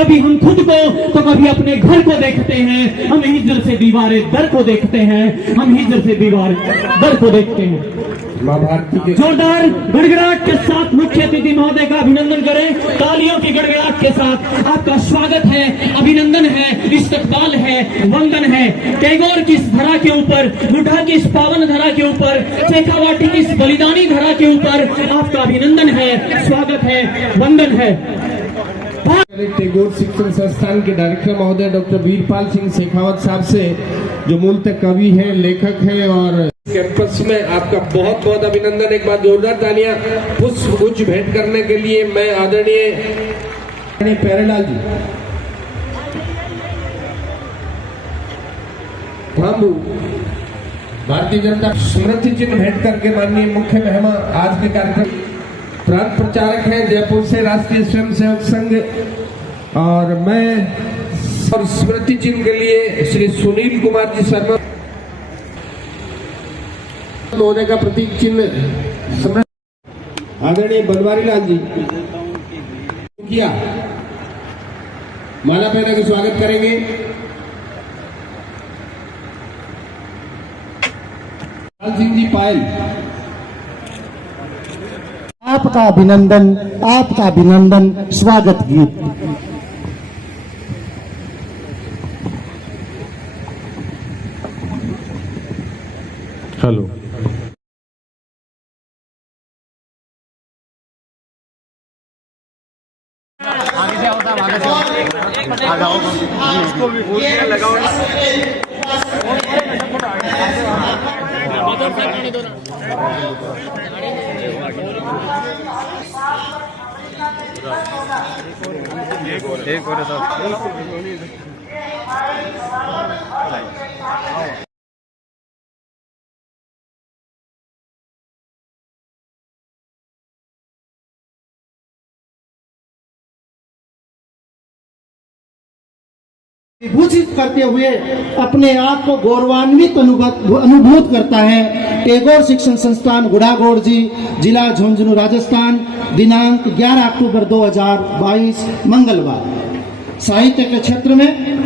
कभी हम खुद को तो कभी अपने घर को देखते हैं। हम हिजर से दीवारे दर को देखते हैं, हम हिजर से दीवार दर को देखते हैं। जोरदार गड़गड़ाहट के साथ मुख्य अतिथि महोदय का अभिनंदन करें। तालियों की गड़गड़ाहट के साथ आपका स्वागत है, अभिनंदन है, इस्तकबाल है, वंदन है। टैगोर की इस धरा के ऊपर, बुढ़ा की इस पावन धरा के ऊपर, शेखावाटी की इस बलिदानी धरा के ऊपर आपका अभिनंदन है, स्वागत है, वंदन है। टैगोर शिक्षण संस्थान के डायरेक्टर महोदय डॉक्टर वीरपाल सिंह शेखावत साहब से, जो मूलतः कवि हैं, लेखक हैं और कैंपस में आपका बहुत बहुत अभिनंदन। एक बार जोरदार तालियां पुष्पगुच्छ भेंट करने के लिए मैं आदरणीय प्यारेलाल जी, हम भारतीय जनता स्मृति चिन्ह भेंट करके माननीय मुख्य मेहमान आज के कार्यक्रम प्रांत प्रचारक हैं जयपुर से राष्ट्रीय स्वयंसेवक संघ, और मैं स्मृति चिन्ह के लिए श्री सुनील कुमार जी शर्मा महोदय का प्रतीक चिन्ह आदरणीय बनवारी लाल जी किया माला पहना के स्वागत करेंगे। लाल सिंह जी पायल, आपका अभिनंदन स्वागत गीत। हेलो विभूषित करते हुए अपने आप को गौरवान्वित अनुभूत करता है। टैगोर शिक्षण संस्थान गुड़ागोड़ जी, जिला झुंझुनू, राजस्थान। दिनांक 11 अक्टूबर 2022 मंगलवार। साहित्य के क्षेत्र में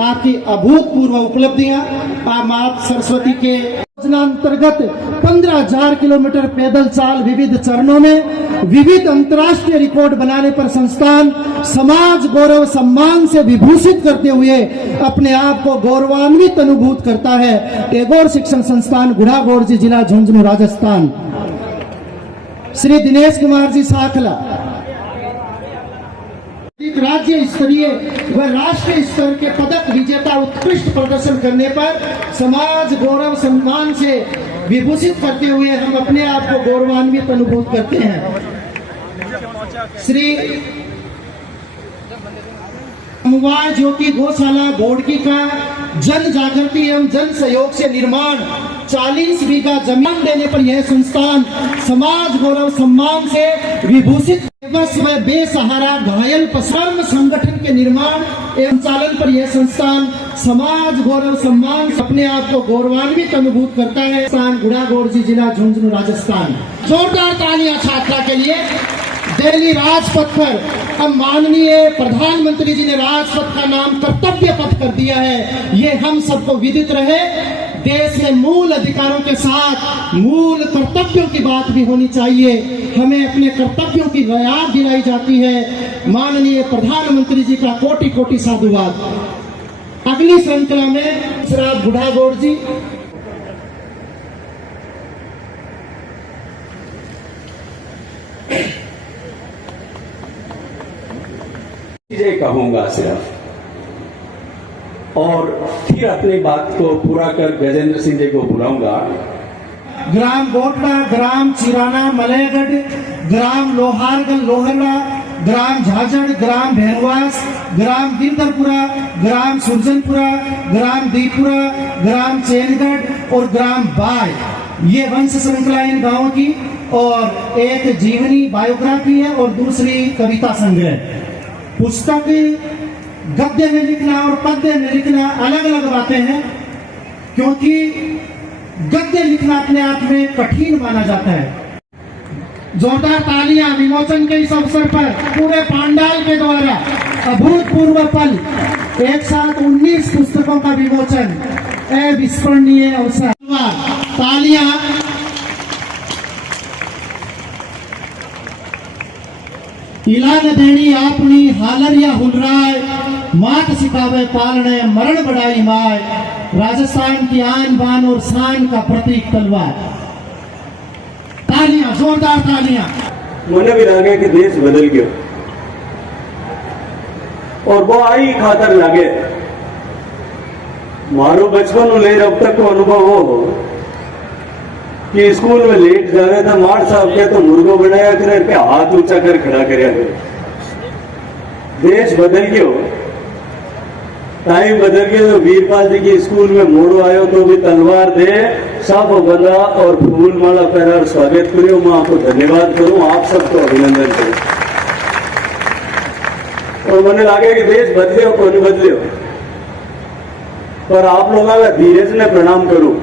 आपकी अभूतपूर्व उपलब्धियां, आप माता सरस्वती के योजना अंतर्गत 15,000 किलोमीटर पैदल चाल विविध चरणों में विविध अंतर्राष्ट्रीय रिकॉर्ड बनाने पर संस्थान समाज गौरव सम्मान से विभूषित करते हुए अपने आप को गौरवान्वित अनुभूत करता है। टैगोर शिक्षण संस्थान गुड़ागोड़ जी, जिला झुंझुनू, राजस्थान। श्री दिनेश कुमार जी साखला राज्य स्तरीय व राष्ट्रीय स्तर के पदक विजेता उत्कृष्ट प्रदर्शन करने पर समाज गौरव सम्मान से विभूषित करते हुए हम अपने आप को गौरवान्वित अनुभूत करते हैं। श्री समवाय ज्योति गौशाला बोर्डकी का जन जागृति एवं जन सहयोग से निर्माण 40 बीघा जमीन देने पर यह संस्थान समाज गौरव सम्मान से विभूषित व बेसहारा घायल पसर्म संगठन के निर्माण एवं संचालन पर यह संस्थान समाज गौरव सम्मान अपने आप को गौरवान्वित अनुभूत करता है। संस्थान गुड़ागोड़ जी, जिला झुंझुनू, राजस्थान। जोरदार तालियां छात्रा के लिए। दिल्ली राजपथ पर अब माननीय प्रधानमंत्री जी ने राजपथ का नाम कर्तव्य पथ कर दिया है। ये हम सबको विदित रहे। देश में मूल अधिकारों के साथ मूल कर्तव्यों की बात भी होनी चाहिए। हमें अपने कर्तव्यों की याद दिलाई जाती है। माननीय प्रधानमंत्री जी का कोटि कोटि साधुवाद। अगली श्रृंखला में श्री गुड़ागोड़ जी। कहूंगा सिर्फ, और फिर अपनी बात को पूरा कर गजेंद्र सिंह जी को बुलाऊंगा। ग्राम गोटड़ा, ग्राम चिराना मलयगढ़, ग्राम लोहारगढ़ लोहरड़ा, ग्राम झाझड़, ग्राम भैरवास, ग्राम गिरधरपुरा, ग्राम सुरजनपुरा, ग्राम दीपुरा, ग्राम चैनगढ़ और ग्राम बाय। ये वंश श्रृंखला इन गांवों की, और एक जीवनी बायोग्राफी है और दूसरी कविता संग्रह। पुस्तक गद्य में लिखना और पद्य में लिखना अलग अलग बातें हैं, क्योंकि गद्य लिखना अपने आप में कठिन माना जाता है। जोरदार तालियां विमोचन के इस अवसर पर पूरे पांडाल के द्वारा अभूत अभूतपूर्व पल, एक साथ 19 पुस्तकों का विमोचन, अविस्मरणीय अवसर। तालियां। इलान देनी आपनी हालर या हुलराय, मात सिखावे पालने मरण बढ़ाई माय, राजस्थान की आन बान और शान का प्रतीक तलवार। तालियां, जोरदार तालियां। મને भी लागे कि देश बदल गयो और वो आई खातर लागे। मारो बचपन ले अब तक को अनुभव हो कि स्कूल में लेट जावे तो मार साहब के तो मुर्गो बनाया करे के हाथ ऊंचा कर खड़ा करया करे। देश बदल गयो, टाइम बदल गया। तो वीरपाल जी की स्कूल में मोड़ो आयो तो भी तलवार दे सब बंदा और फूल माला पहना स्वागत करियो। मैं आपको धन्यवाद करूं, आप सबको अभिनंदन करूं। और मैंने लगे कि देश बदले हो नहीं बदले हो, पर आप लोगों का धीरज ने प्रणाम करूं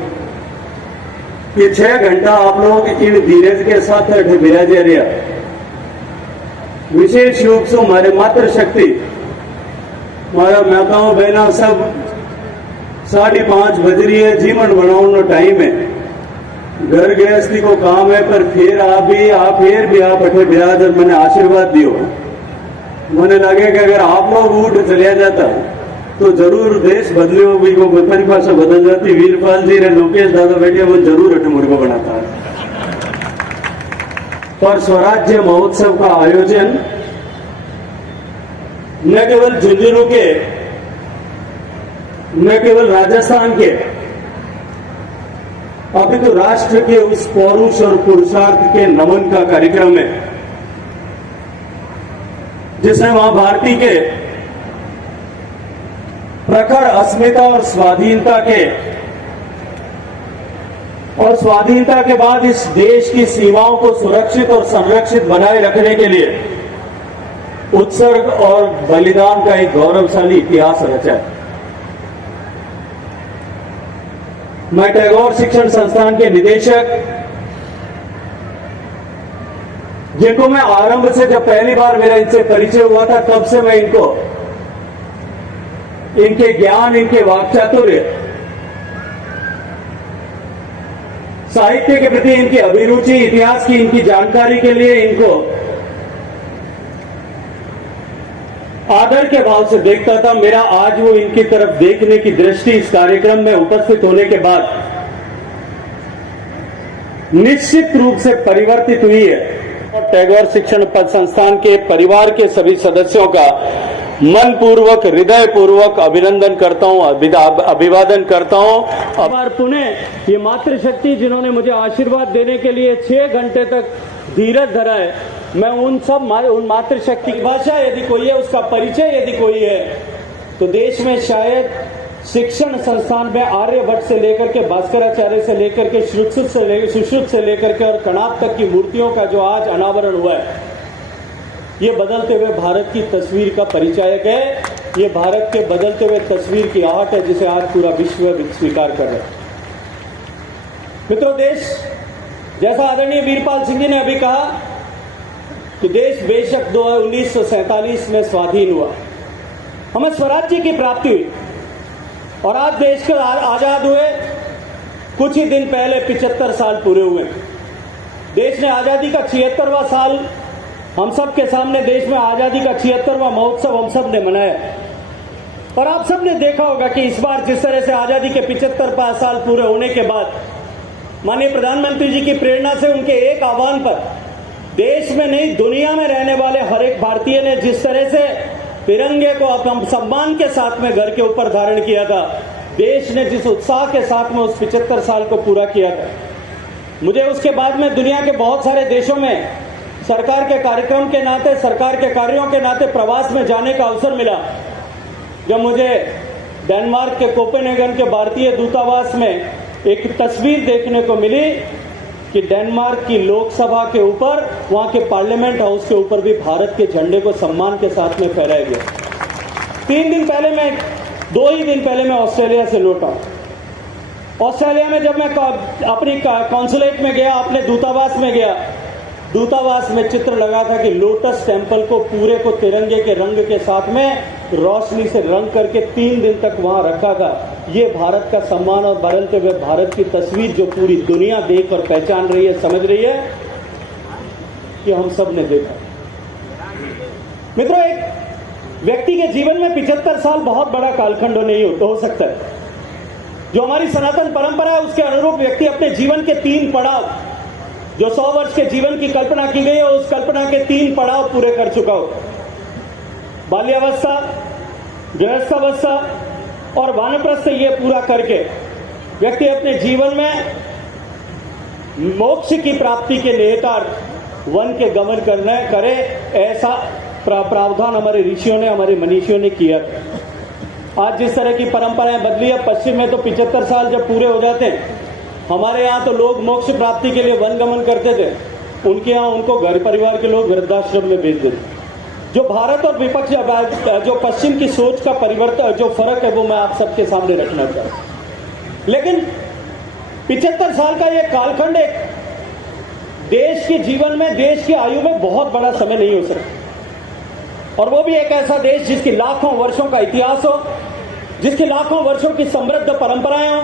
कि 6 घंटा आप लोगों की इन धीरज के साथ विराजे रहा। विशेष रूप से हमारे मातृशक्ति, हमारा माताओं बहना सब 5:30 बज रही है, जीवन बनाने टाइम है, घर गृहस्थी को काम है, पर फिर आप अठे बिरादर मैंने आशीर्वाद दियो। मैंने लगे कि अगर आप लोग उठ चलिया जाता तो जरूर देश बदले हो भी, वो परिभाषा बदल जाती। वीरपाल जी ने लोकेश दादा बैठे वो जरूर अठे मुर्गो बनाता है। पर स्वराज्य महोत्सव का आयोजन न केवल झुंझुनू के, न केवल राजस्थान के, अभी तो राष्ट्र के उस पौरुष और पुरुषार्थ के नमन का कार्यक्रम है जिसमें मां भारती के प्रखर अस्मिता और स्वाधीनता के बाद इस देश की सीमाओं को सुरक्षित और संरक्षित बनाए रखने के लिए उत्सर्ग और बलिदान का एक गौरवशाली इतिहास रचा है। मैं टैगोर शिक्षण संस्थान के निदेशक, जिनको मैं आरंभ से जब पहली बार मेरा इनसे परिचय हुआ था तब से मैं इनको, इनके ज्ञान, इनके वाक्चातुर्य, साहित्य के प्रति इनकी अभिरुचि, इतिहास की इनकी जानकारी के लिए इनको आदर के भाव से देखता था। मेरा आज वो इनकी तरफ देखने की दृष्टि इस कार्यक्रम में उपस्थित होने के बाद निश्चित रूप से परिवर्तित हुई है। और टैगोर शिक्षण संस्थान के परिवार के सभी सदस्यों का मन पूर्वक, हृदय पूर्वक अभिनंदन करता हूं, अभिवादन करता हूं। अब पुनः ये मातृशक्ति जिन्होंने मुझे आशीर्वाद देने के लिए 6 घंटे तक धीरज धरा है, मैं उन मातृशक्ति की भाषा यदि कोई है, उसका परिचय यदि कोई है, तो देश में शायद शिक्षण संस्थान में आर्यभट्ट से लेकर के भास्कराचार्य से लेकर के सुश्रुत से लेकर के और कणाद तक की मूर्तियों का जो आज अनावरण हुआ है, ये बदलते हुए भारत की तस्वीर का परिचायक है। ये भारत के बदलते हुए तस्वीर की आहट है जिसे आज पूरा विश्व स्वीकार कर रहा है। मित्रों, देश, जैसा आदरणीय वीरपाल सिंह जी ने अभी कहा कि देश बेशक 1947 में स्वाधीन हुआ, हमें स्वराज्य की प्राप्ति हुई और आज देश को आजाद हुए कुछ ही दिन पहले 75 साल पूरे हुए। देश ने आजादी का 76वां साल हम सब के सामने, देश में आजादी का 76वां महोत्सव हम सब ने मनाया। और आप सब ने देखा होगा कि इस बार जिस तरह से आजादी के 75 साल पूरे होने के बाद माननीय प्रधानमंत्री जी की प्रेरणा से उनके एक आह्वान पर देश में नहीं दुनिया में रहने वाले हर एक भारतीय ने जिस तरह से तिरंगे को अपने सम्मान के साथ में घर के ऊपर धारण किया था, देश ने जिस उत्साह के साथ में उस 75 साल को पूरा किया था, मुझे उसके बाद में दुनिया के बहुत सारे देशों में सरकार के कार्यक्रम के नाते, सरकार के कार्यों के नाते प्रवास में जाने का अवसर मिला। जब मुझे डेनमार्क के कोपेनहेगन के भारतीय दूतावास में एक तस्वीर देखने को मिली कि डेनमार्क की लोकसभा के ऊपर, वहां के पार्लियामेंट हाउस के ऊपर भी भारत के झंडे को सम्मान के साथ में फहराया गया। 2 दिन पहले मैं ऑस्ट्रेलिया से लौटा। ऑस्ट्रेलिया में जब मैं अपनी कॉन्सुलेट में गया, अपने दूतावास में गया, दूतावास में चित्र लगा था कि लोटस टेम्पल को पूरे को तिरंगे के रंग के साथ में रोशनी से रंग करके 3 दिन तक वहां रखा था। ये भारत का सम्मान और बदलते हुए भारत की तस्वीर जो पूरी दुनिया देख और पहचान रही है, समझ रही है कि हम सब ने देखा। मित्रों, एक व्यक्ति के जीवन में 75 साल बहुत बड़ा कालखंड नहीं हो सकता है। जो हमारी सनातन परंपरा है उसके अनुरूप व्यक्ति अपने जीवन के 3 पड़ाव, जो 100 वर्ष के जीवन की कल्पना की गई है, उस कल्पना के 3 पड़ाव पूरे कर चुका हो। बाल्यावस्था, गृहस्थावस्था और वानप्रस्थ, ये पूरा करके व्यक्ति अपने जीवन में मोक्ष की प्राप्ति के निहितार्थ वन के गमन करे, ऐसा प्रावधान हमारे ऋषियों ने, हमारे मनीषियों ने किया। आज जिस तरह की परंपराएं बदली है, पश्चिम में तो 75 साल जब पूरे हो जाते हैं, हमारे यहाँ तो लोग मोक्ष प्राप्ति के लिए वन गमन करते थे, उनके यहाँ उनको घर परिवार के लोग वृद्धाश्रम में भेज देते। जो भारत और विपक्ष, जो पश्चिम की सोच का परिवर्तन, जो फर्क है, वो मैं आप सबके सामने रखना चाहता हूं। लेकिन 75 साल का ये कालखंड एक देश के जीवन में, देश की आयु में बहुत बड़ा समय नहीं हो सकता। और वो भी एक ऐसा देश जिसकी लाखों वर्षों का इतिहास हो, जिसकी लाखों वर्षों की समृद्ध परंपराएं हो,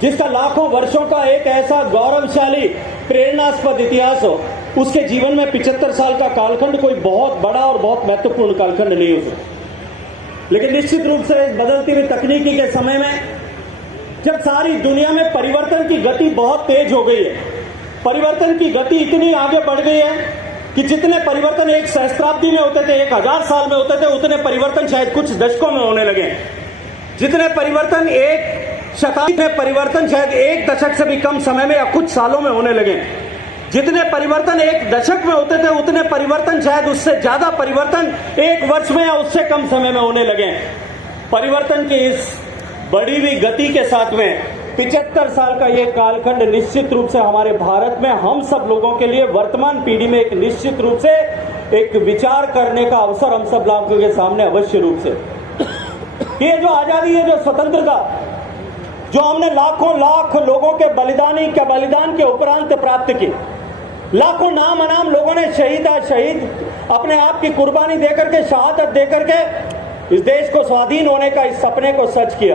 जिसका लाखों वर्षों का एक ऐसा गौरवशाली प्रेरणास्पद इतिहास हो, उसके जीवन में 75 साल का कालखंड कोई बहुत बड़ा और बहुत महत्वपूर्ण कालखंड नहीं हो सकता। लेकिन निश्चित रूप से इस बदलती हुई तकनीकी के समय में, जब सारी दुनिया में परिवर्तन की गति बहुत तेज हो गई है, परिवर्तन की गति इतनी आगे बढ़ गई है कि जितने परिवर्तन एक सहस्त्राब्दी में होते थे, 1000 साल में होते थे, उतने परिवर्तन शायद कुछ दशकों में होने लगे। जितने परिवर्तन एक शताब्दी में, परिवर्तन शायद 1 दशक से भी कम समय में या कुछ सालों में होने लगे। जितने परिवर्तन 1 दशक में होते थे, उतने परिवर्तन शायद उससे ज्यादा परिवर्तन 1 वर्ष में या उससे कम समय में होने लगे। परिवर्तन की इस बढ़ी हुई गति के साथ में 75 साल का ये कालखंड निश्चित रूप से हमारे भारत में हम सब लोगों के लिए, वर्तमान पीढ़ी में एक निश्चित रूप से एक विचार करने का अवसर हम सब लोगों के सामने अवश्य रूप से। ये जो आजादी है, जो स्वतंत्रता, जो हमने लाखों लाख लोगों के बलिदान के उपरांत प्राप्त की, लाखों नाम अनाम लोगों ने शहीद अपने आप की कुर्बानी देकर के, शहादत देकर के इस देश को स्वाधीन होने का इस सपने को सच किया।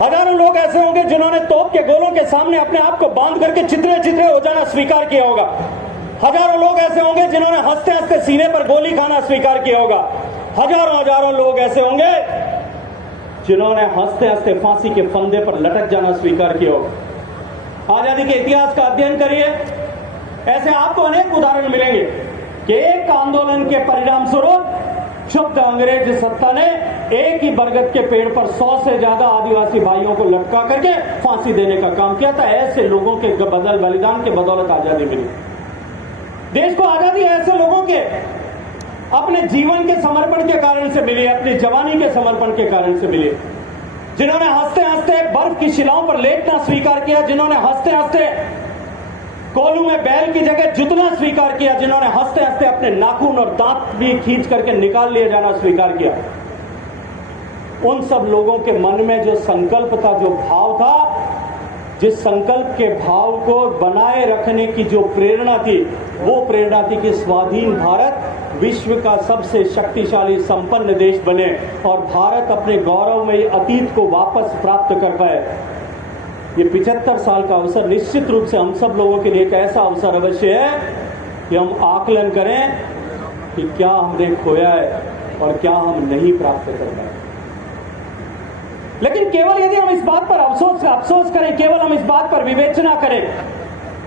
हजारों लोग ऐसे होंगे जिन्होंने तोप के गोलों के सामने अपने आप को बांध करके चित्रे हो जाना स्वीकार किया होगा। हजारों लोग ऐसे होंगे जिन्होंने हंसते हंसते सीने पर गोली खाना स्वीकार किया होगा। हजारों लोग ऐसे होंगे जिन्होंने हंसते हंसते फांसी के फंदे पर लटक जाना स्वीकार किया होगा। आजादी के इतिहास का अध्ययन करिए, ऐसे आपको अनेक उदाहरण मिलेंगे कि एक आंदोलन के परिणाम स्वरूप क्षुब्ध अंग्रेज सत्ता ने एक ही बरगद के पेड़ पर 100 से ज्यादा आदिवासी भाइयों को लटका करके फांसी देने का काम किया था। ऐसे लोगों के बलिदान के बदौलत आजादी मिली। देश को आजादी ऐसे लोगों के अपने जीवन के समर्पण के कारण से मिली, अपनी जवानी के समर्पण के कारण से मिली, जिन्होंने हंसते हंसते बर्फ की शिलाओं पर लेटना स्वीकार किया, जिन्होंने हंसते हंसते कोलू में बैल की जगह जुतना स्वीकार किया, जिन्होंने हंसते हंसते अपने नाखून और दांत भी खींच करके निकाल लिए जाना स्वीकार किया। उन सब लोगों के मन में जो संकल्प था, जो भाव था, जिस संकल्प के भाव को बनाए रखने की जो प्रेरणा थी, वो प्रेरणा थी कि स्वाधीन भारत विश्व का सबसे शक्तिशाली संपन्न देश बने और भारत अपने गौरवमयी अतीत को वापस प्राप्त कर पाए। ये 75 साल का अवसर निश्चित रूप से हम सब लोगों के लिए एक ऐसा अवसर अवश्य है कि हम आकलन करें कि क्या हमने खोया है और क्या हम नहीं प्राप्त कर पाए। लेकिन केवल यदि हम इस बात पर अफसोस करें, केवल हम इस बात पर विवेचना करें,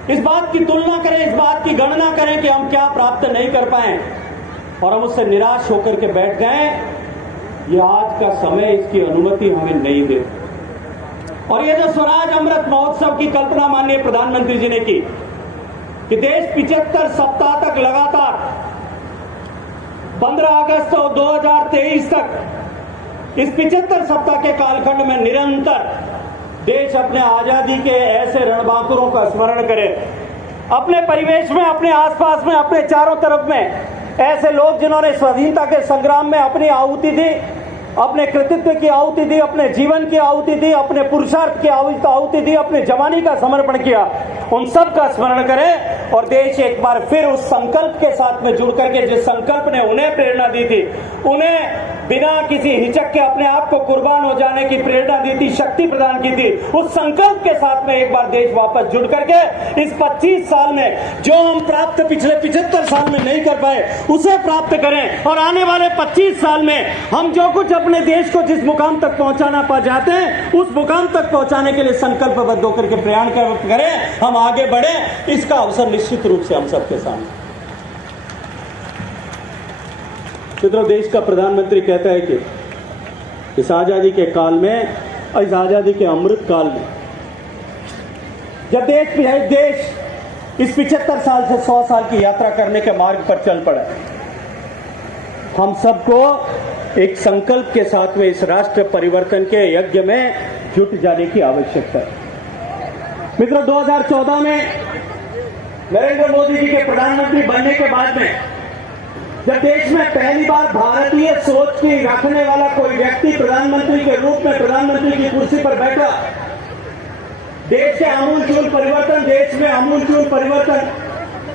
इस बात की तुलना करें, इस बात की गणना करें कि हम क्या प्राप्त नहीं कर पाए और हम उससे निराश होकर के बैठ गए, ये आज का समय इसकी अनुमति हमें नहीं दे। और ये जो स्वराज अमृत महोत्सव की कल्पना माननीय प्रधानमंत्री जी ने की कि देश 75 सप्ताह तक लगातार 15 अगस्त 2023 तक इस 75 सप्ताह के कालखंड में निरंतर देश अपने आजादी के ऐसे रणबांकुरों का स्मरण करे, अपने परिवेश में, अपने आसपास में, अपने चारों तरफ में ऐसे लोग जिन्होंने स्वाधीनता के संग्राम में अपनी आहुति दी, अपने कृतित्व की आहुति दी, अपने जीवन की आहुति दी, अपने पुरुषार्थ की आहुति दी, अपने जवानी का समर्पण किया, उन सब का स्मरण करें और देश एक बार फिर उस संकल्प के साथ में जुड़ करके, जिस संकल्प ने उन्हें प्रेरणा दी थी, उन्हें बिना किसी हिचक के अपने आप को कुर्बान हो जाने की प्रेरणा दी थी, शक्ति प्रदान की थी, उस संकल्प के साथ में एक बार देश वापस जुड़ करके इस 25 साल में जो हम प्राप्त पिछले 75 साल में नहीं कर पाए उसे प्राप्त करें और आने वाले 25 साल में हम जो कुछ अपने देश को जिस मुकाम तक पहुंचाना पा जाते हैं उस मुकाम तक पहुंचाने के लिए संकल्पबद्ध होकर के प्रयाण करें, हम आगे बढ़े। इसका अवसर निश्चित रूप से हम सबके सामने। मित्रों, देश का प्रधानमंत्री कहता है कि इस आजादी के काल में, इस आजादी के अमृत काल में, जब देश इस 75 साल से 100 साल की यात्रा करने के मार्ग पर चल पड़ा, हम सबको एक संकल्प के साथ में इस राष्ट्र परिवर्तन के यज्ञ में जुट जाने की आवश्यकता है। मित्रों, 2014 में नरेंद्र मोदी जी के प्रधानमंत्री बनने के बाद में जब देश में पहली बार भारतीय सोच की रखने वाला कोई व्यक्ति प्रधानमंत्री के रूप में प्रधानमंत्री की कुर्सी पर बैठा, देश के आमूलचूल परिवर्तन, देश में आमूलचूल परिवर्तन,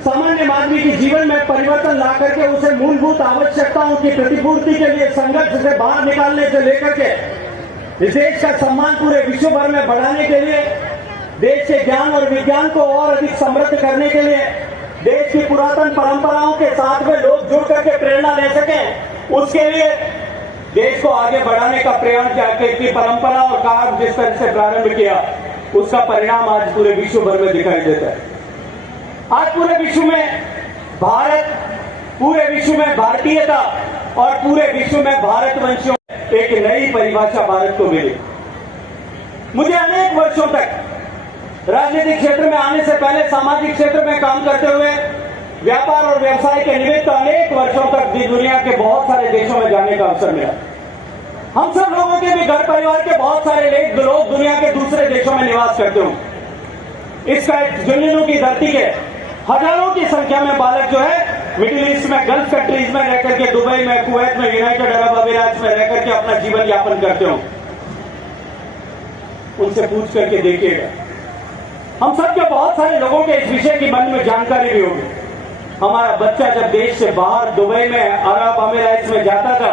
सामान्य मानवी के जीवन में परिवर्तन ला करके उसे मूलभूत आवश्यकताओं की प्रतिपूर्ति के लिए संघर्ष से बाहर निकालने से लेकर के इस देश का सम्मान पूरे विश्व भर में बढ़ाने के लिए, देश के ज्ञान और विज्ञान को और अधिक समृद्ध करने के लिए, देश की पुरातन परंपराओं के साथ में लोग जुड़ करके प्रेरणा ले सकें, उसके लिए देश को आगे बढ़ाने का प्रयास की परंपरा और कार्य जिस तरह से प्रारंभ किया, उसका परिणाम आज पूरे विश्व भर में दिखाई देता है। आज पूरे विश्व में भारत, पूरे विश्व में भारतीयता और पूरे विश्व में भारतवंशियों एक नई परिभाषा भारत को मिली। मुझे अनेक वर्षों तक राजनीतिक क्षेत्र में आने से पहले सामाजिक क्षेत्र में काम करते हुए व्यापार और व्यवसाय के निमित्त अनेक वर्षों तक दुनिया के बहुत सारे देशों में जाने का अवसर मिला। हम सब लोगों के भी घर परिवार के बहुत सारे लोग दुनिया के दूसरे देशों में निवास करते हो। इसका एक जुनून की धरती के हजारों की संख्या में बालक जो है मिडिल ईस्ट में, गल्फ कंट्रीज में रहकर के, दुबई में, कुवैत में, यूनाइटेड अरब अमीरात में रहकर के अपना जीवन यापन करते हो। उनसे पूछ करके देखिएगा, हम सबके बहुत सारे लोगों के इस विषय की मन में जानकारी भी होगी। हमारा बच्चा जब देश से बाहर दुबई में, अरब अमीरात में जाता था,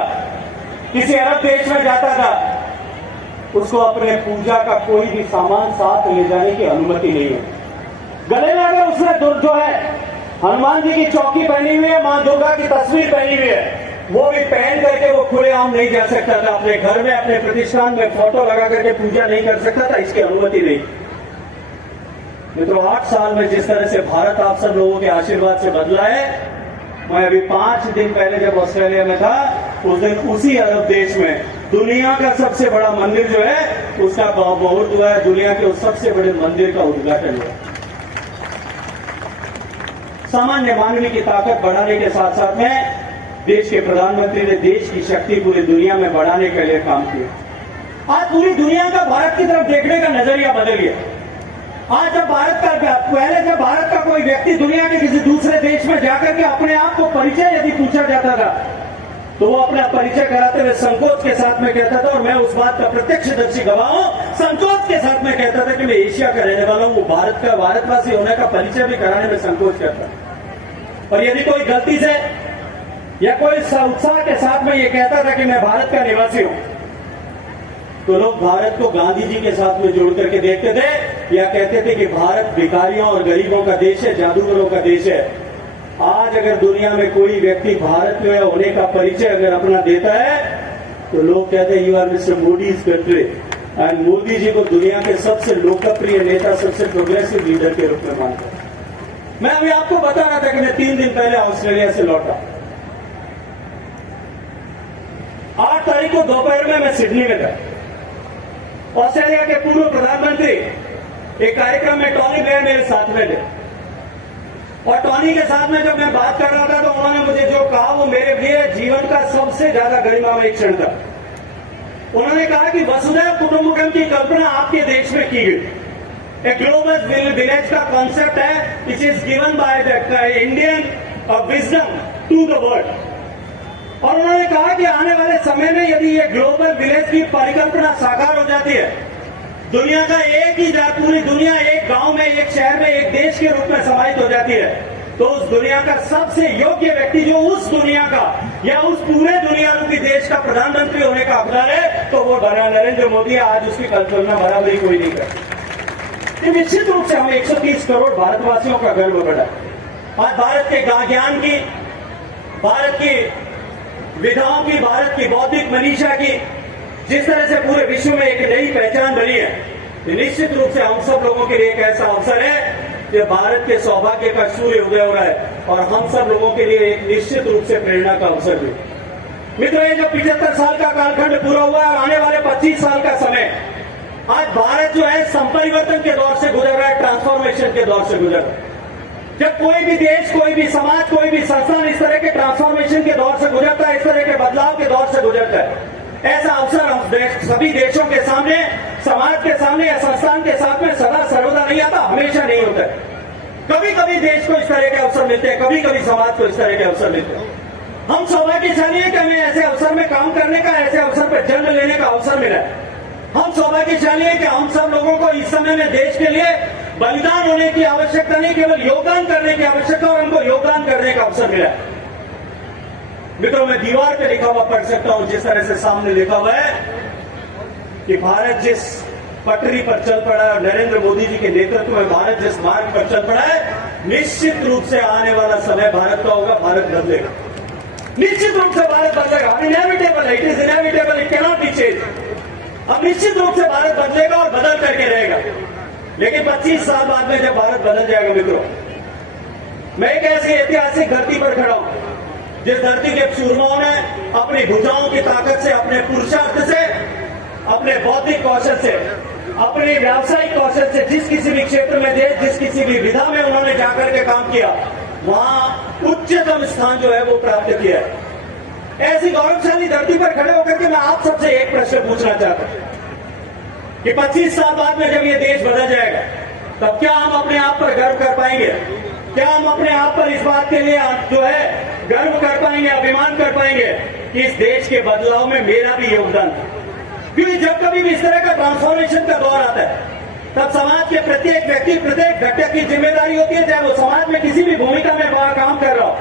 किसी अरब देश में जाता था, उसको अपने पूजा का कोई भी सामान साथ ले जाने की अनुमति नहीं है। गले में अगर उसने जो है हनुमान जी की चौकी पहनी हुई है, मां दुर्गा की तस्वीर पहनी हुई है, वो भी पहन करके वो खुलेआम नहीं जा सकता था। अपने घर में, अपने प्रतिष्ठान में फोटो लगा करके पूजा नहीं कर सकता था, इसकी अनुमति नहीं। मित्रों, 8 साल में जिस तरह से भारत आप सब लोगों के आशीर्वाद से बदला है, मैं अभी 5 दिन पहले जब ऑस्ट्रेलिया में था, उस दिन उसी अरब देश में दुनिया का सबसे बड़ा मंदिर जो है उसका मुहूर्त हुआ है, दुनिया के उस सबसे बड़े मंदिर का उद्घाटन हुआ। सामान्य मानवीय की ताकत बढ़ाने के साथ साथ में देश के प्रधानमंत्री ने देश की शक्ति पूरी दुनिया में बढ़ाने के लिए काम किया। आज पूरी दुनिया का भारत की तरफ देखने का नजरिया बदल गया। आज जब पहले जब भारत का कोई व्यक्ति दुनिया के किसी दूसरे देश में जाकर के अपने आप को परिचय यदि पूछा जाता था, तो वो अपना परिचय कराते हुए संकोच के साथ में कहता था, और मैं उस बात का प्रत्यक्षदर्शी गवाह हूं, संकोच के साथ में कहता था कि मैं एशिया का रहने वाला हूं। वो भारतवासी होने का परिचय भी कराने में संकोच करता। और यदि कोई गलती से या कोई उत्साह के साथ में ये कहता था कि मैं भारत का निवासी हूं, तो लोग भारत को गांधी जी के साथ में जोड़ करके देखते थे या कहते थे कि भारत भिखारियों और गरीबों का देश है, जादूगरों का देश है। आज अगर दुनिया में कोई व्यक्ति भारत में होने का परिचय अगर अपना देता है, तो लोग कहते हैं you are mister Modi's country. And Modi ji को दुनिया के सबसे लोकप्रिय नेता, सबसे प्रोग्रेसिव लीडर के रूप में मानते हैं। मैं अभी आपको बता रहा था कि मैं 3 दिन पहले ऑस्ट्रेलिया से लौटा। 8 तारीख को दोपहर में मैं सिडनी में था। ऑस्ट्रेलिया के पूर्व प्रधानमंत्री एक कार्यक्रम में टोनी ब्लेयर मेरे साथ में थे, और टोनी के साथ में जब मैं बात कर रहा था तो उन्होंने मुझे जो कहा वो मेरे लिए जीवन का सबसे ज्यादा गरिमामय क्षण था। उन्होंने कहा कि वसुधैव कुटुंबकम की कल्पना आपके देश में की गई। एक ग्लोबल विलेज का कॉन्सेप्ट है, it is given by the Indian wisdom to the world. और उन्होंने कहा कि आने वाले समय में यदि ये ग्लोबल विलेज की परिकल्पना साकार हो जाती है, दुनिया का एक ही पूरी दुनिया एक गांव में, एक शहर में, एक देश के रूप में समाहित हो जाती है, तो उस दुनिया का सबसे योग्य व्यक्ति जो उस दुनिया का या उस पूरे दुनिया रूपी देश का प्रधानमंत्री होने का हकदार है, तो वो बना नरेंद्र मोदी। आज उसकी कल्पना बराबरी कोई नहीं कर। निश्चित रूप से हमें 130 करोड़ भारतवासियों का गर्व बढ़ा। आज भारत के ज्ञान की, भारत की विधाओं की, भारत की बौद्धिक मनीषा की जिस तरह से पूरे विश्व में एक नई पहचान बनी है, ये निश्चित रूप से हम सब लोगों के लिए एक ऐसा अवसर है कि भारत के सौभाग्य का सूर्य उदय हो रहा है और हम सब लोगों के लिए एक निश्चित रूप से प्रेरणा का अवसर भी। मित्रों, ये जो 75 साल का कालखंड पूरा हुआ है, आने वाले 25 साल का समय, आज भारत जो है संपरिवर्तन के दौर से गुजर रहा है, ट्रांसफॉर्मेशन के दौर से गुजर रहा है। जब कोई भी देश, कोई भी समाज, कोई भी संस्थान इस तरह के ट्रांसफॉर्मेशन के दौर से गुजरता है, इस तरह के बदलाव के दौर से गुजरता है, ऐसा अवसर हम सभी देशों के सामने, समाज के सामने या संस्थान के साथ में सदा सर्वदा नहीं आता, हमेशा नहीं होता है। कभी कभी देश को इस तरह के अवसर मिलते हैं, कभी कभी समाज को इस तरह के अवसर मिलते हैं। हम सौभाग्यशाली हैं कि हमें ऐसे अवसर में काम करने का, ऐसे अवसर पर जन्म लेने का अवसर मिला है। हम सौभाग्यशाली हैं कि हम सब लोगों को इस समय में देश के लिए बलिदान होने की आवश्यकता नहीं, केवल योगदान करने की आवश्यकता, और हमको योगदान करने का अवसर मिला है। मित्रों, मैं दीवार पे लिखा हुआ पढ़ सकता हूं, जिस तरह से सामने लिखा हुआ है कि भारत जिस पटरी पर चल पड़ा है, नरेंद्र मोदी जी के नेतृत्व में भारत जिस मार्ग पर चल पड़ा है, निश्चित रूप से आने वाला समय भारत का होगा, भारत बदलेगा, निश्चित रूप से भारत बदलेगा। इनएविटेबल है, it is inevitable, it cannot be change. अब निश्चित रूप से भारत बदलेगा और बदल करके रहेगा। लेकिन 25 साल बाद में जब भारत बदल जाएगा, मित्रों, मैं एक ऐसी ऐतिहासिक धरती पर खड़ा हूं जिस धरती के सूरमाओं ने अपनी भुजाओं की ताकत से, अपने पुरुषार्थ से, अपने बौद्धिक कौशल से, अपने व्यावसायिक कौशल से जिस किसी भी क्षेत्र में थे, जिस किसी भी विधा में उन्होंने जाकर के काम किया, वहां उच्चतम स्थान जो है वो प्राप्त किया है। ऐसी गौरवशाली धरती पर खड़े होकर के मैं आप सबसे एक प्रश्न पूछना चाहता हूं कि 25 साल बाद में जब ये देश बदल जाएगा, तब क्या हम अपने आप पर गर्व कर पाएंगे? क्या हम अपने आप पर इस बात के लिए जो है गर्व कर पाएंगे, अभिमान कर पाएंगे कि इस देश के बदलाव में मेरा भी योगदान था? क्योंकि जब कभी भी इस तरह का ट्रांसफॉर्मेशन का दौर आता है, तब समाज के प्रत्येक व्यक्ति, प्रत्येक घटक की जिम्मेदारी होती है, चाहे वो समाज में किसी भी भूमिका में काम कर रहा हो,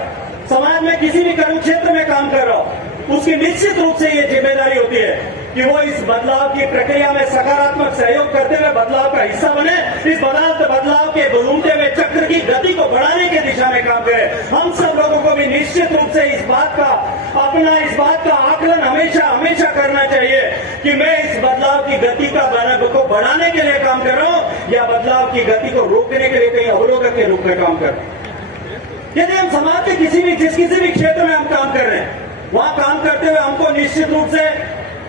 समाज में किसी भी कर्म क्षेत्र में काम कर रहा हो, उसकी निश्चित रूप से ये जिम्मेदारी होती है कि वो इस बदलाव की प्रक्रिया में सकारात्मक सहयोग करते हुए बदलाव का हिस्सा बने, इस बदलाव के घूमते हुए चक्र की गति को बढ़ाने की दिशा में काम करे। हम सब लोगों को भी निश्चित रूप से इस बात का आकलन हमेशा हमेशा करना चाहिए कि मैं इस बदलाव की गति को बढ़ाने के लिए काम कर रहा हूं या बदलाव की गति को रोकने के लिए कहीं अवरोधक के रूप में काम कर रहा हूं। यदि हम समाज के किसी भी क्षेत्र में हम काम कर रहे हैं, वहां काम करते हुए हमको निश्चित रूप से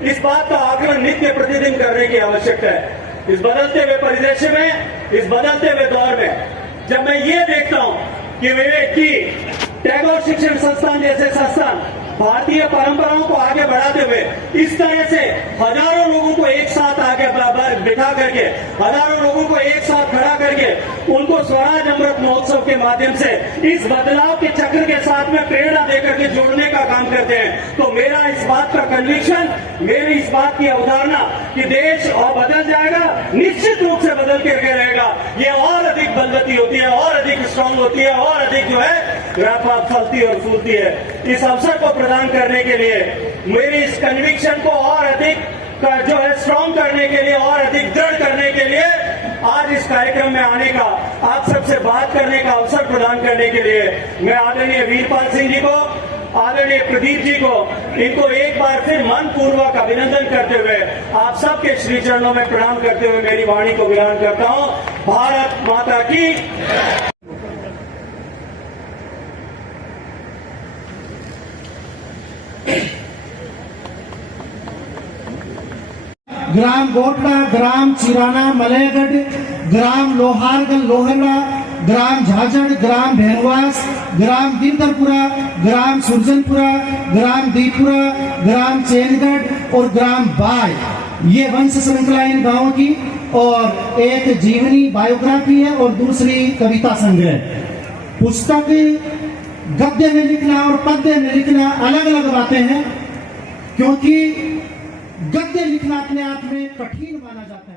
इस बात का आकलन नित्य प्रतिदिन करने की आवश्यकता है। इस बदलते हुए परिदृश्य में, इस बदलते हुए दौर में, जब मैं ये देखता हूं कि टैगोर शिक्षण संस्थान जैसे संस्थान भारतीय परंपराओं को आगे बढ़ाते हुए इस तरह से हजारों लोगों को एक साथ आगे बिठा करके, हजारों लोगों को एक साथ खड़ा करके उनको स्वराज अमृत महोत्सव के माध्यम से इस बदलाव के चक्र के साथ में प्रेरणा देकर के जोड़ने का काम करते हैं, तो मेरा इस बात का कन्विक्शन, मेरी इस बात की अवधारणा कि देश और बदल जाएगा, निश्चित रूप से बदल करके रहेगा, ये और अधिक बलवती होती है, और अधिक स्ट्रांग होती है, और अधिक जो है फलती और फूलती है। इस अवसर को प्रदान करने के लिए, मेरी इस कन्विक्शन को और अधिक जो है स्ट्रांग करने के लिए, और अधिक दृढ़ करने के लिए आज इस कार्यक्रम में आने का, आप सबसे बात करने का अवसर प्रदान करने के लिए मैं आदरणीय वीरपाल सिंह जी को, आदरणीय प्रदीप जी को, इनको एक बार फिर मन पूर्वक अभिनंदन करते हुए आप सबके श्री चरणों में प्रणाम करते हुए मेरी वाणी को विराम करता हूं। भारत माता की। ग्राम गोटड़ा, ग्राम चिराना मलयगढ़, ग्राम लोहारगल लोहरा, ग्राम झाझड़, ग्राम भैरवास, ग्राम गिरधरपुरा, ग्राम सुरजनपुरा, ग्राम दीपुरा, ग्राम चैनगढ़ और ग्राम बाय, ये वंश श्रृंखला इन गांवों की, और एक जीवनी बायोग्राफी है और दूसरी कविता संग्रह। पुस्तक गद्य में लिखना और पद्य में लिखना अलग अलग बातें हैं, क्योंकि गद्य लिखना अपने आप में कठिन माना जाता है।